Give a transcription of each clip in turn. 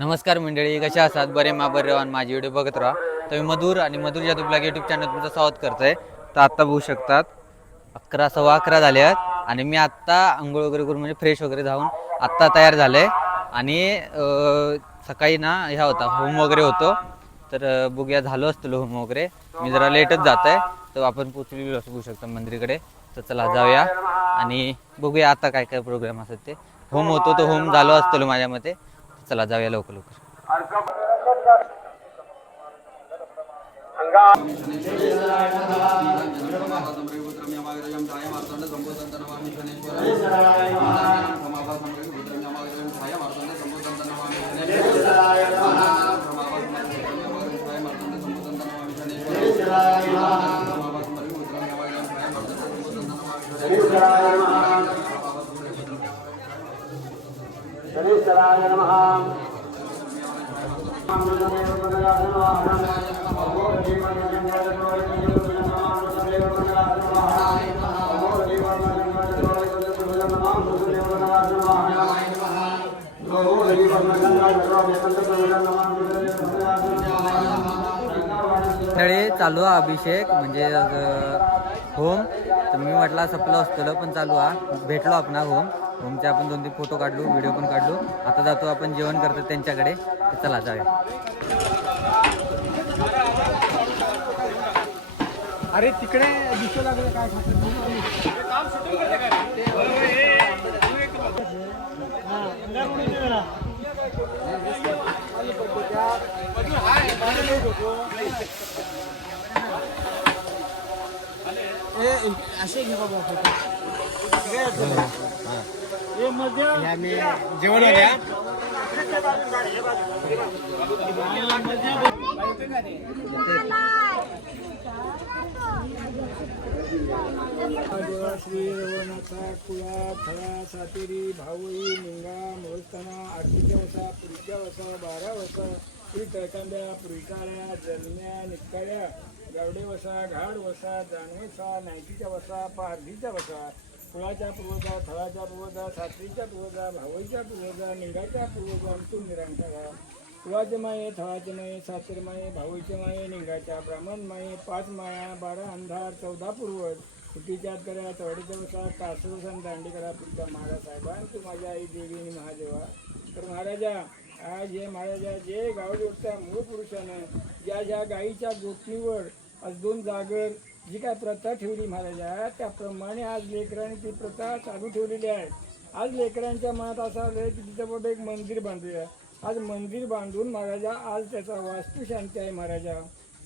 नमस्कार मंडळी, कशा आहात? बरे बरे राहून माझी व्हिडिओ बघत राहा. तर मी मधुर आणि मधुर जादू ब्लॉग यूट्यूब चॅनल तुमचं स्वागत करतोय. तर आत्ता बघू शकतात 11 सव्वा 11 झाले आहेत आणि मी आत्ता आंघोळ वगैरे करून म्हणजे फ्रेश वगैरे जाऊन आत्ता तयार झालं आहे. आणि सकाळी ना ह्या होता होम वगैरे होतो. तर बघूया झालं असतं होम वगैरे. मी जरा लेटच जात आहे, तर आपण पोचलेलो असं बघू शकतो मंदिराकडे. तर चला जाऊया आणि बघूया आता काय काय प्रोग्राम असतात. ते होम होतो तो होम झालो असतो माझ्या मते. चला जाऊया लवकर लवकर. चालू आहे अभिषेक म्हणजे होम. तर मी म्हटलं सपलं असतं पण चालू आहे. भेटलो आपण होम होमचे आपण 2-3 फोटो काढलो, व्हिडिओ पण काढलो. आता जातो आपण जेवण करतो त्यांच्याकडे. तर चला जाऊया. अरे तिकडे दिसू लागलं काय काम शूटिंग करते काय असे घे बाबा जेवण आल्या श्री रवनाथा कुळा थळा सातेरी भावई निंगा मोहस्ताना आरतीच्या वसा पुरीच्या वसा 12 वसा पुरी तळकांड्या पुरी काळ्या जलम्या निकाळ्या गावडे वसा घाड वसा जानवेसा नायकीच्या वसा पारधीच्या वसा कुळाच्या पूर्वजा थळाच्या पूर्वजा सातेरीच्या पूर्वजा भावईच्या पूर्वजा निंगाच्या पूर्वजा अंतून निरंकारा कुळाचे माये थळाचे माये सातेर माये भावईचे माये निंगाच्या ब्राह्मण माये 5 माया 12 अंधार 14 पूर्वज सुट्टीच्या करा चवडीच्या वसा कासवसन दांडी करा पुढच्या महाराज साहेबांन तू माझ्या आई देवी आणि महादेवा. तर महाराजा आज हे महाराजा जे गावदेवच्या मूळ पुरुषानं ज्या गाईच्या गोठणीवर आज 2 जागर जी काय प्रथा ठेवली महाराजा, त्याप्रमाणे आज लेकरांनी ती प्रथा चालू ठेवलेली आहे. आज लेकरांच्या मनात असं आलं की तिथं बाबा एक मंदिर बांधूया. आज मंदिर बांधून महाराजा आज त्याचा वास्तुशांती आहे महाराजा.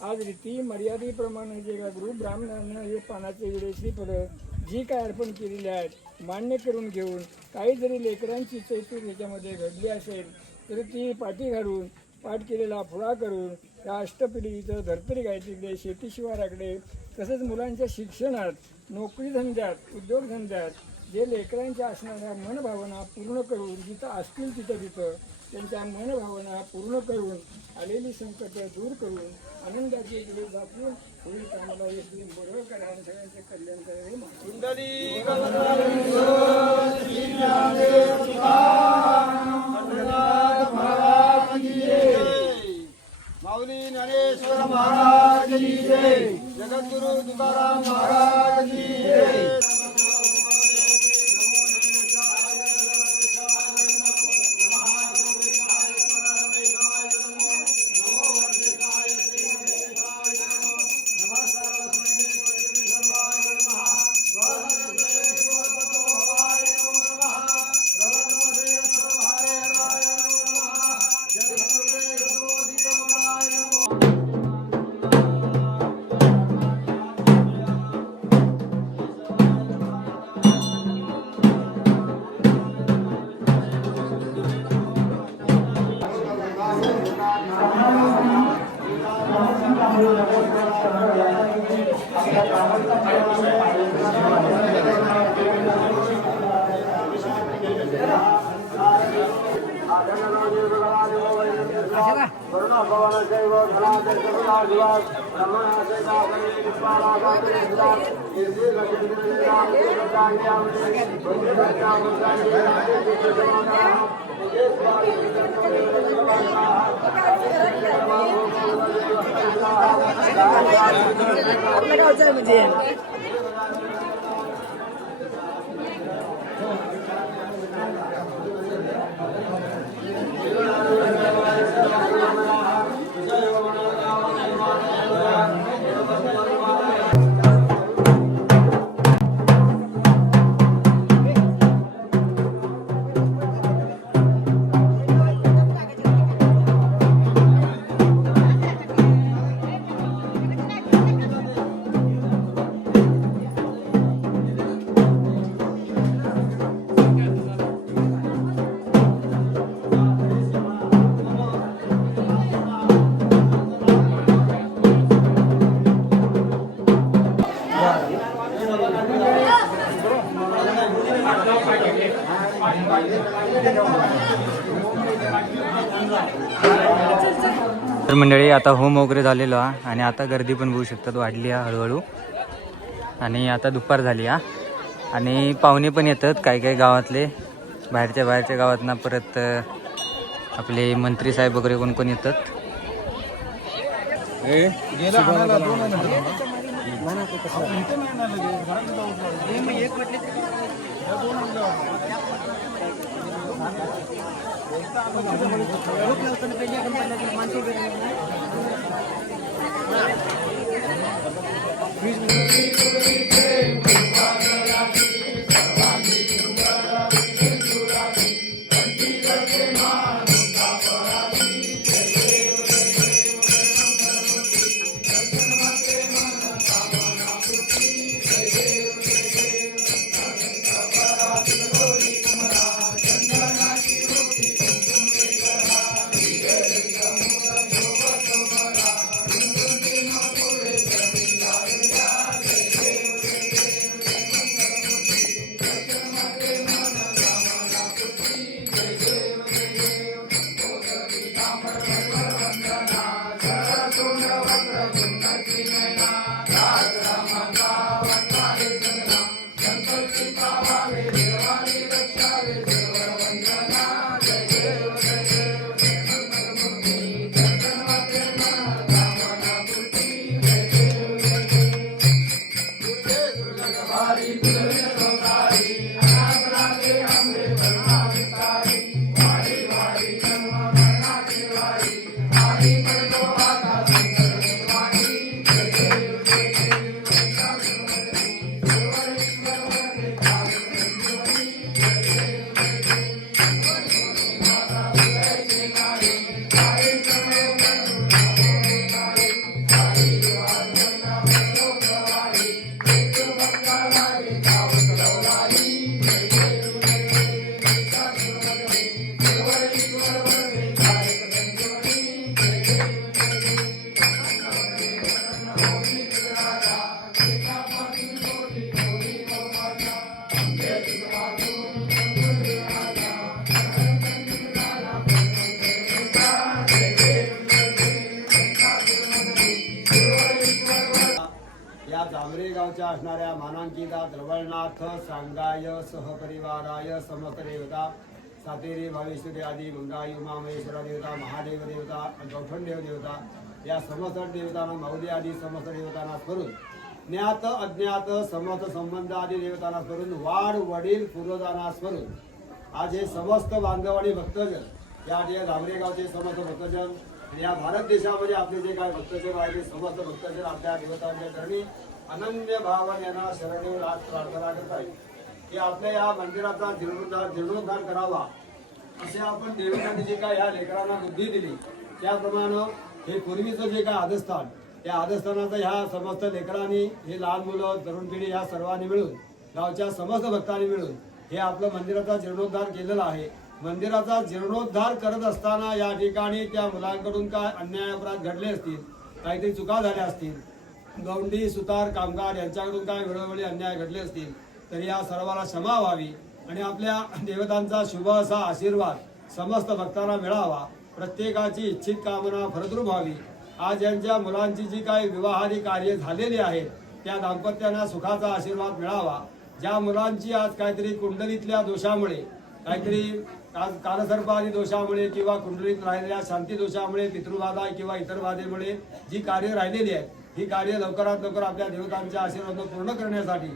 आज रीती मर्यादेप्रमाणे जे गुरु ब्राह्मणांना हे पानाचे विडे श्रीफळं जी काय अर्पण केलेली आहेत मान्य करून घेऊन काही जरी लेकरांची चैतूर याच्यामध्ये घडली असेल तर ती पाठी घालून पाठ केलेला फुळा करून त्या अष्टपिढीचं धर्तरी गायतीकडे शेती शिवाराकडे तसेच मुलांच्या शिक्षणात नोकरी धंद्यात उद्योगधंद्यात जे लेकरांच्या असणाऱ्या मनभावना पूर्ण करून जिथं असतील तिथं त्यांच्या मनभावना पूर्ण करून आलेली संकट दूर करून आनंदाचे दिवस दाखवून पुढील कामाला येथील बरोबर करा आणि सगळ्यांचे कल्याण करावे. माऊली ज्ञानेश्वर महाराज की जय. जगद्गुरु तुकाराम महाराज की जय. आपल्या गावचं आहे म्हणजे तर मंडळी आता होम वगैरे झालेलो आहे आणि आता गर्दी पण बघू शकतात वाढली आहे हळूहळू. आणि आता दुपार झाली आणि पाहुणे पण येतात काही काही गावातले, बाहेरच्या गावातना परत आपले मंत्री साहेब वगैरे कोण कोण येतात. गावच्या असणाऱ्या मानांकिता द्रवळनाथ सांगाय सहपरिवाराय समस्त देवता सातेरी भावेश्वरी आदी मंगाई उमामहेश्वरा देवता महादेव देवता गौठणदेव देवता या समस्त देवतांना मौली आदी समस्त देवतांना स्मरून ज्ञात अज्ञात समस्त संबंध आदी देवतांना स्मरून वाढ वडील पूर्वजांना स्मरून आज हे समस्त बांधव आणि भक्तजन या जांभरे गावचे समस्त भक्तजन या भारत देशामध्ये आपले जे काय भक्तजन आहे ते समस्त भक्तजन आपल्या देवतांच्या चरणी अनन्य भावाने यांना शरणेवर आज प्रार्थना करत आहे की आपल्या या मंदिराचा जीर्णोद्धार करावा असे आपण देवतांनी जे काय या लेकरांना बुद्धी दिली त्याप्रमाणे हे पूर्वीचं जे काय आदस्थान त्या आदस्थानाचं ह्या समस्त लेकरांनी हे लहान मुलं तरुण पिढी ह्या सर्वांनी मिळून गावच्या समस्त भक्तांनी मिळून हे आपलं मंदिराचा जीर्णोद्धार केलेला आहे. मंदिराचा जीर्णोद्धार करत असताना या ठिकाणी त्या मुलांकडून काय अन्याय अपराध घडले असतील, काहीतरी चुका झाल्या असतील, गौंडी सुतार कामगार यांच्याकडून काय वेळोवेळी अन्याय घडले असतील तर या सर्वाला क्षमा व्हावी आणि आपल्या देवतांचा शुभ असा आशीर्वाद समस्त भक्तांना मिळावा. प्रत्येकाची इच्छित कामना फलद्रूप व्हावी. आज यांच्या मुलांची जी काही विवाहादी कार्य झालेली आहेत त्या दाम्पत्यांना सुखाचा आशीर्वाद मिळावा. ज्या मुलांची आज काहीतरी कुंडलीतल्या दोषामुळे काहीतरी कालसर्प आदी दोषामुळे किंवा कुंडलीत राहिलेल्या शांती दोषामुळे, पितृबाधा किंवा इतर बाधेमुळे जी कार्य राहिलेली आहेत ही कार्य लवकरात लवकर आपल्या देवतांच्या आशीर्वादाने पूर्ण करण्यासाठी,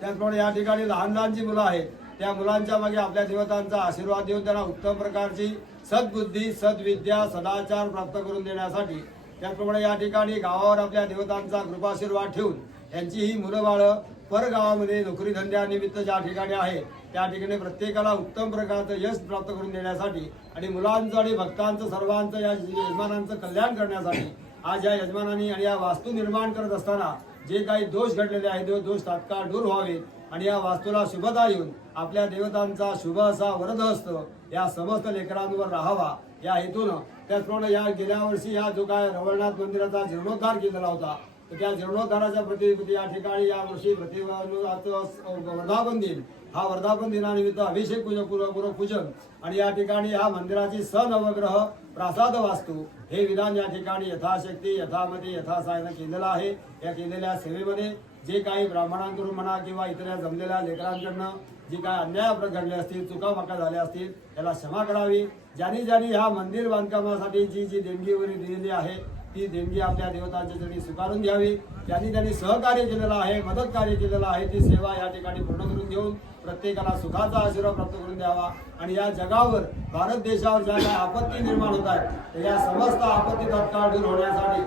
त्याचप्रमाणे या ठिकाणी लहान लहान जी मुलं आहेत त्या मुलांच्या मागे आपल्या देवतांचा आशीर्वाद देऊन त्यांना उत्तम प्रकारची सद्बुद्धी, सद्विद्या, सदाचार प्राप्त करून देण्यासाठी, त्याचप्रमाणे या ठिकाणी गावावर आपल्या देवतांचा कृपाशीर्वाद ठेवून यांची ही मुलं बाळं परगावामध्ये नोकरी धंद्यानिमित्त ज्या ठिकाणी आहे त्या ठिकाणी प्रत्येकाला उत्तम प्रकारचं यश प्राप्त करून देण्यासाठी आणि मुलांचं आणि भक्तांचं सर्वांचं या यजमानांचं कल्याण करण्यासाठी आज या यजमानांनी आणि या वास्तू निर्माण करत असताना जे काही दोष घडलेले आहेत ते दोष तात्काळ दूर व्हावेत आणि या वास्तूला शुभता येऊन आपल्या देवतांचा शुभ असा वरदहस्त या समस्त लेकरांवर राहावा या हेतूनं, त्याचप्रमाणे या गेल्या वर्षी या जो काय रवळनाथ मंदिराचा जीर्णोद्धार केलेला होता तर त्या जीर्णोद्धाराच्या प्रति या ठिकाणी या वर्षी वर्धापन दिन, हा वर्धापन दिनानिमित्त अभिषेक पूर्व पूजन आणि या ठिकाणी ह्या मंदिराची सनवग्रह प्रासाद वास्तू हे विधान या ठिकाणी यथाशक्ती, यथामती, यथासायनं केलेलं आहे. या केलेल्या सेवेमध्ये जे काही ब्राह्मणांकडून म्हणा किंवा इतर जमलेल्या लेकरांकडनं जी काय अन्याय घडले असतील, चुकामाका झाल्या असतील त्याला क्षमा करावी. ज्यांनी ह्या मंदिर बांधकामासाठी जी देणगी वगैरे दिलेली आहे ती देणगी आपल्या देवतांच्या चरणी स्वीकारून घ्यावी. त्यांनी सहकार्य केलेलं आहे, मदत कार्य केलेलं आहे, ती सेवा या ठिकाणी पूर्ण करून घेऊन प्रत्येकाला सुखाचा आशीर्वाद प्राप्त करून द्यावा. आणि या जगावर, भारत देशावर ज्या काही आपत्ती निर्माण होत आहेत तर या समस्त आपत्ती तात्काळ दूर होण्यासाठी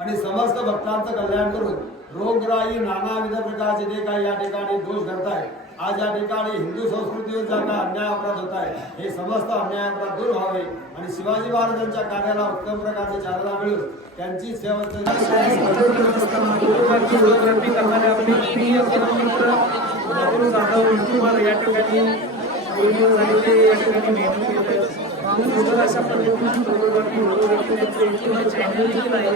आणि समस्त भक्तांचं कल्याण करून रोगराई, नानाविध प्रकारचे जे काही या ठिकाणी दोष घडत आहेत, आज या ठिकाणी हिंदू संस्कृतीवर ज्या काही अन्याय अपराध होत आहे हे समस्त अन्याय अपराध दूर व्हावे आणि शिवाजी महाराजांच्या कार्याला उत्तम प्रकारचे चालना मिळून त्यांची सेवा या ठिकाणी अशा पद्धतीने चॅनल देखील आहे.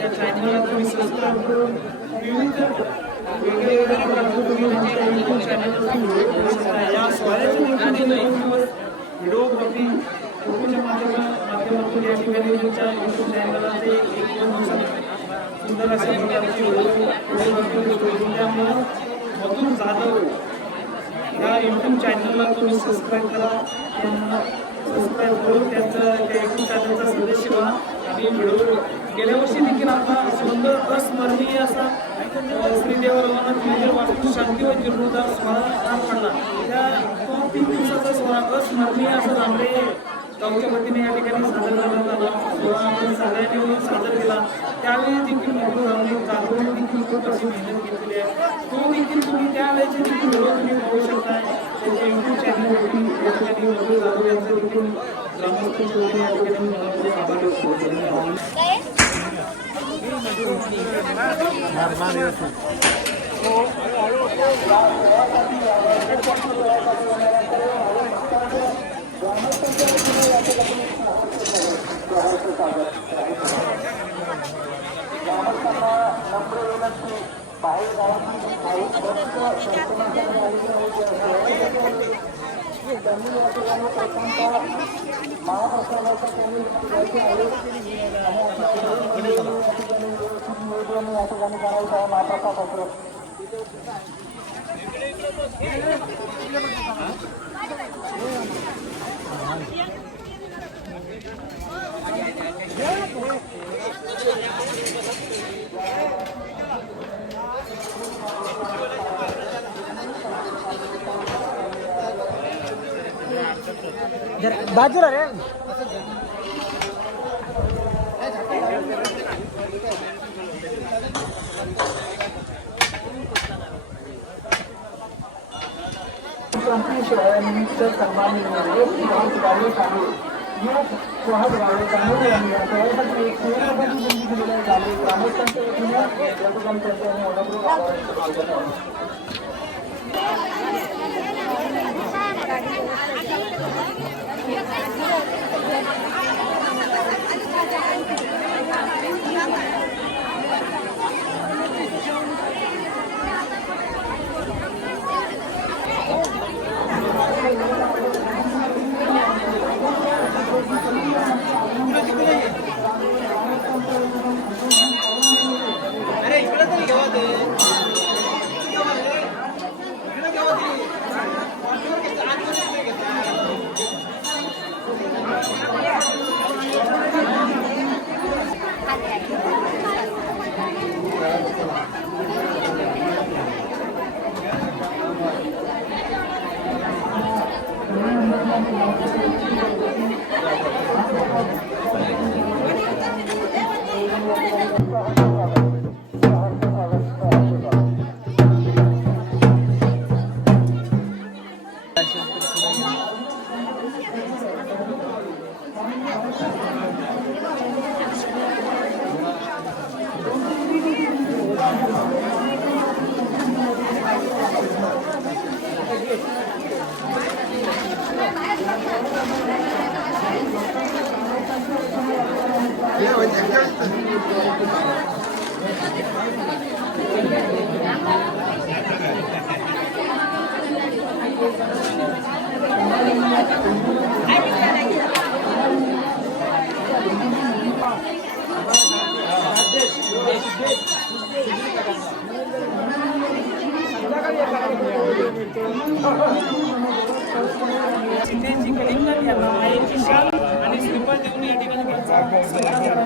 या चॅनलला तुम्ही सबस्क्राईब करून विविध वेगवेगळ्या प्रकारचे चॅनल या सोहळ्याच्या ठिकाणी व्हिडिओग्राफी फोटोच्या माध्यमातून या ठिकाणी तुमच्या यूट्यूब चॅनलला ते एक सुंदर अशा प्रकारची व्हिडिओग्राफी त्यामुळं मधुर जाधव या यूट्यूब चॅनलला तुम्ही सबस्क्राईब करा. सबस्क्राईब करून त्यांचं त्या यूट्यूब चॅनलचा सदस्य व्हा. आणि व्हिडिओ गेल्या वर्षी देखील आपला सुंदर अस्मरणीय असा श्रीदेव रवनाथ वास्तू शांती व जीर्णोद्धार सोहळा पार पडला. त्या 3 दिवसाचा सोहळा अस्मरणीय असा लांबे गावच्या वतीने या ठिकाणी सादर करण्यात आला. सोहळा आपण सगळ्यांनी मिळून सादर केला. त्यावेळी देखील जाधवने देखील खूप अशी मेहनत घेतलेली आहे. तो देखील तुम्ही त्यावेळेचे देखील व्हिडिओ तुम्ही पाहू शकता. त्यांच्या यूट्यूब चॅनलवरती या ठिकाणी मधुर जाधव यांचं देखील ग्रामस्थांच्या वतीने या ठिकाणी आभार व्यक्त करतो. बाजूला रे सोहळ्यानिमित्त सन्मान सीतेची कलिंगड यांना मायेची शाल आणि श्रीफळ देऊन या ठिकाणी घ्यायचा सल्ला केला.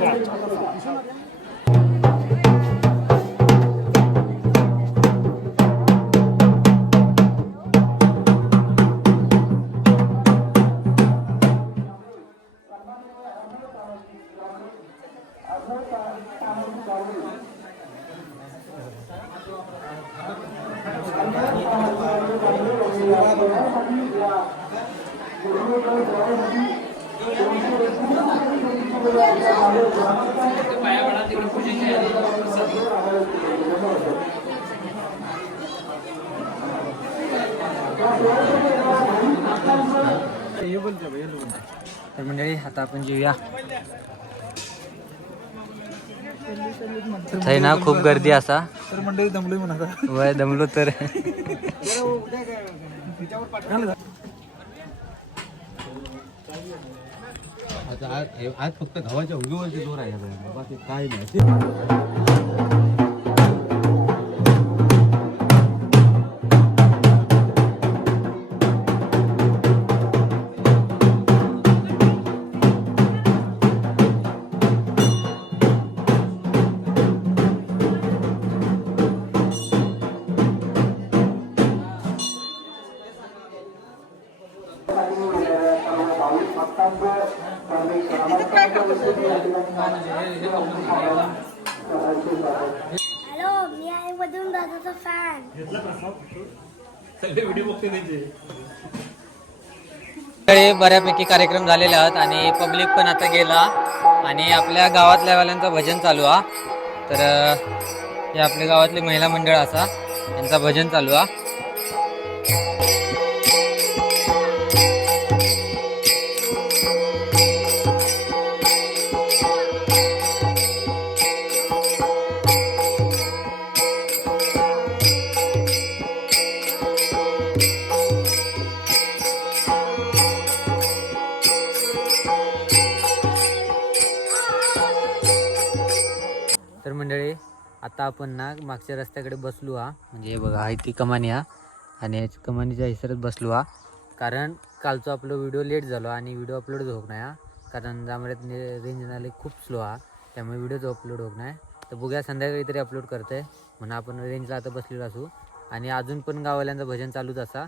तर मंडळी आता आपण जेऊया. आहे ना खूप गर्दी असा तर मंडळी दमलोय म्हणा. वय दमलो तर आज फक्त गव्हाच्या उगीवरचे जोर आहे बाकी काय नाही. हॅलो, मी आहे मधून दादाचा फॅन. बऱ्यापैकी कार्यक्रम झालेले आहेत आणि पब्लिक पण आता गेला आणि आपल्या गावातल्या वाल्यांचं भजन चालू आहे. तर हे आपल्या गावातली महिला मंडळ असा यांचा भजन चालू आहे. तर मंडळी आता आपण ना मागच्या रस्त्याकडे बसलो हा. म्हणजे बघा आहे ती कमानी हा आणि कमानीच्या हिसरत बसलो हा. कारण कालचा आपला व्हिडिओ लेट झालो आणि व्हिडिओ अपलोड होत नाही हा. कारण जांभळ्यात रेंज नाले खूप स्लो हा, त्यामुळे व्हिडिओच अपलोड होत नाही. तर बघूया संध्याकाळी तरी अपलोड करते म्हणून आपण रेंजला आता बसलेलो असू. आणि अजून पण गाववाल्यांचं भजन चालूच असा.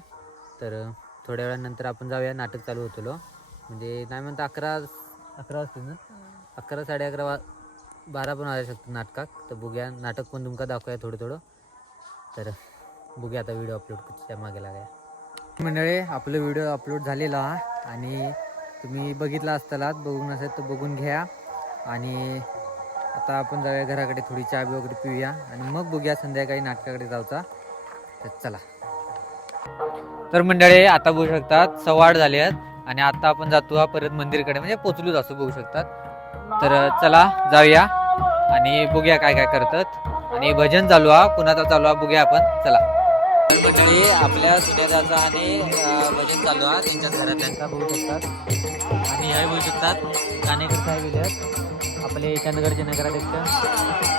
तर थोड्या वेळानंतर आपण जाऊया. नाटक चालू होतो म्हणजे नाही म्हणता 11 वाजतील ना, 11 11:30 12 पण वाजू शकतात नाटकात. तर बघूया नाटक पण तुमका दाखवूया थोडं. तर बघूया आता व्हिडिओ अपलोड कशा मागे लागाया. मंडळी आपलं व्हिडिओ अपलोड झालेला आणि तुम्ही बघितला असतालात, बघून असेल तर बघून घ्या. आणि आता आपण जाऊया घराकडे, थोडी चहा वगैरे पिऊया आणि मग बघूया संध्याकाळी नाटकाकडे जाऊचा. तर चला. तर मंडळी आता बघू शकतात 8:15 झाले आहेत आणि आता आपण जातो परत मंदिरकडे, म्हणजे पोचलोच असं बघू शकतात. तर चला जाऊया आणि बघूया काय काय करतात. आणि भजन चालू आहे, कुणाचा चालू आहे बघूया आपण. चला. तर मंडळी आपल्या सुनेदाचा आणि भजन चालू आहे त्यांच्या घरातल्यांचा बघू शकतात. आणि हे बघू शकतात कानेकर साहेब आहेत आपले चंदगडचे नगराध्यक्ष.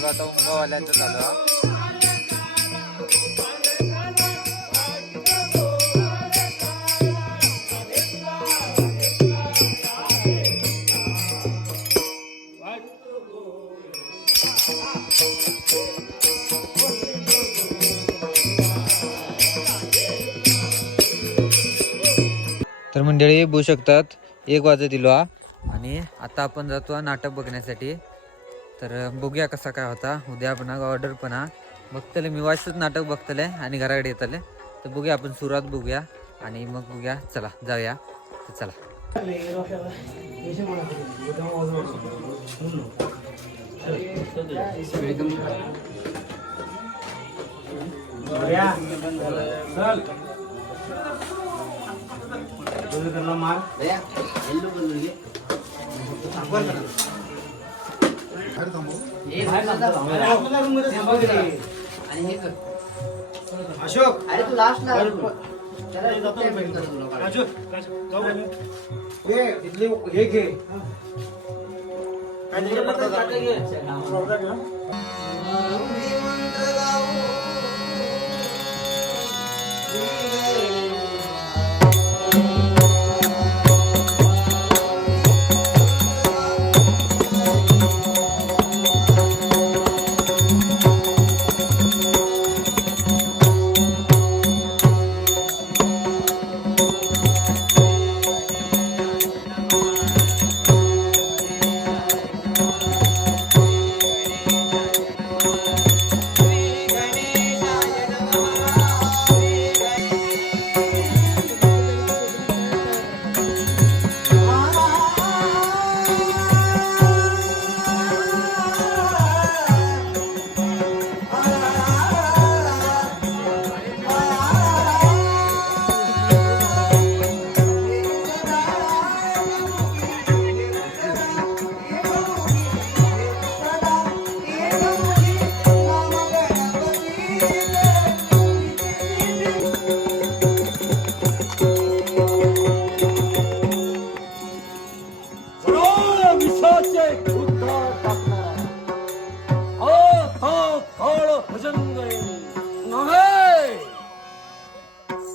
चालू आता उंगावाल्यांचं चालू आहे. तर मंडळी बघू शकतात 1 वाजत दिलो आणि आता आपण जातो नाटक बघण्यासाठी. तर बघूया कसा काय होता. उद्या पण ऑर्डर पण बघतले मी वाचतच नाटक बघतले आणि घराकडे येतले. तर बघूया आपण सुरुवात बघूया आणि मग बघूया. चला जाऊया. तर चला. अशोक अरे तू लास्टला हे घे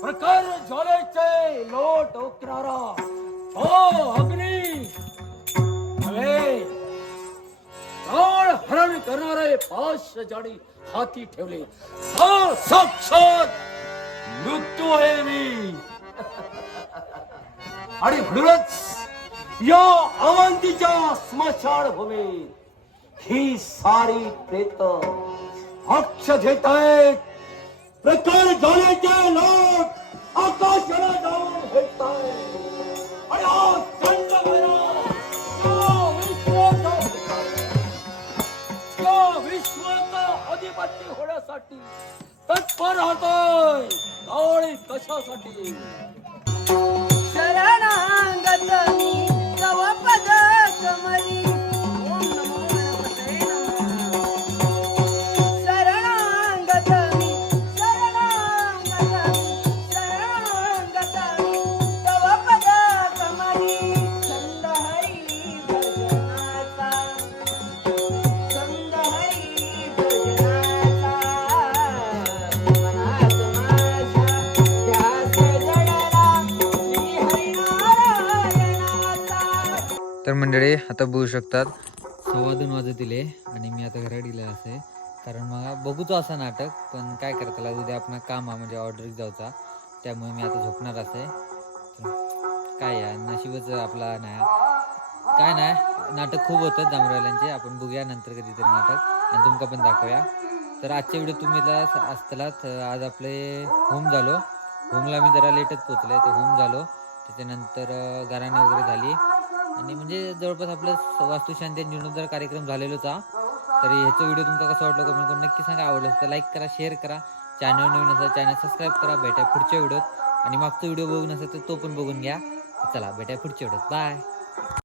प्रकार ज्वालेचे लोट उतरारा ओ अग्नी हवे प्राण हरण करणारे पाश जाडी हाती ठेवले साक्षात मृत्यू आहे मी आणि म्हणूनच या अवंतीच्या स्मशान भूमीत ही सारी प्रेत अक्ष घेत आहेत. प्रकार झाल्याचे लोक आकाशाला जाऊन भेटतायत आणि आज थंड विश्वाचा अधिपती होण्यासाठी तत्पर राहतोय. आणि कशासाठी शरणागत मी तव पद कमली ओम नमो गणपतये नमः. शरणागत मी तव पद कमली छंद हरी भजनाचा मनात माझ्या ध्यास जडला श्री हरिनारायणाचा. तर मंडळी आता बघू शकतात 2:15 वाजले आणि मी आता घरात गेले असे. कारण मग बघूचो असं नाटक पण काय करताला उद्या आपण काम म्हणजे ऑर्डर जाऊचा. त्यामुळे मी आता झोपणार असे. काय या नशीबच आपला नाही काय नाही. नाटक खूप होतं जांभरावाल्यांचे. आपण बघूया नंतर कधीतरी नाटक आणि तुमका पण दाखवूया. तर आजच्या व्हिडिओ तुम्ही असतालात. आज आपले होम झालो. होमला मी जरा लेटच पोचले. तर होम झालो त्याच्यानंतर गाराणे वगैरे झाली आणि म्हणजे जवळपास आपलं वास्तुशांती आणि जीर्णोद्धार कार्यक्रम झालेलाच हा. तर ह्याचा व्हिडिओ तुमका कसा वाटला कमेंट करून नक्की सांगा. आवडलं तर लाईक करा, शेअर करा. चॅनल नवीन असेल चॅनल सबस्क्राईब करा. भेटा पुढच्या व्हिडिओत आणि मागचा व्हिडिओ बघून असेल तर तो पण बघून घ्या. चला भेटा पुढच्या व्हिडिओत. बाय.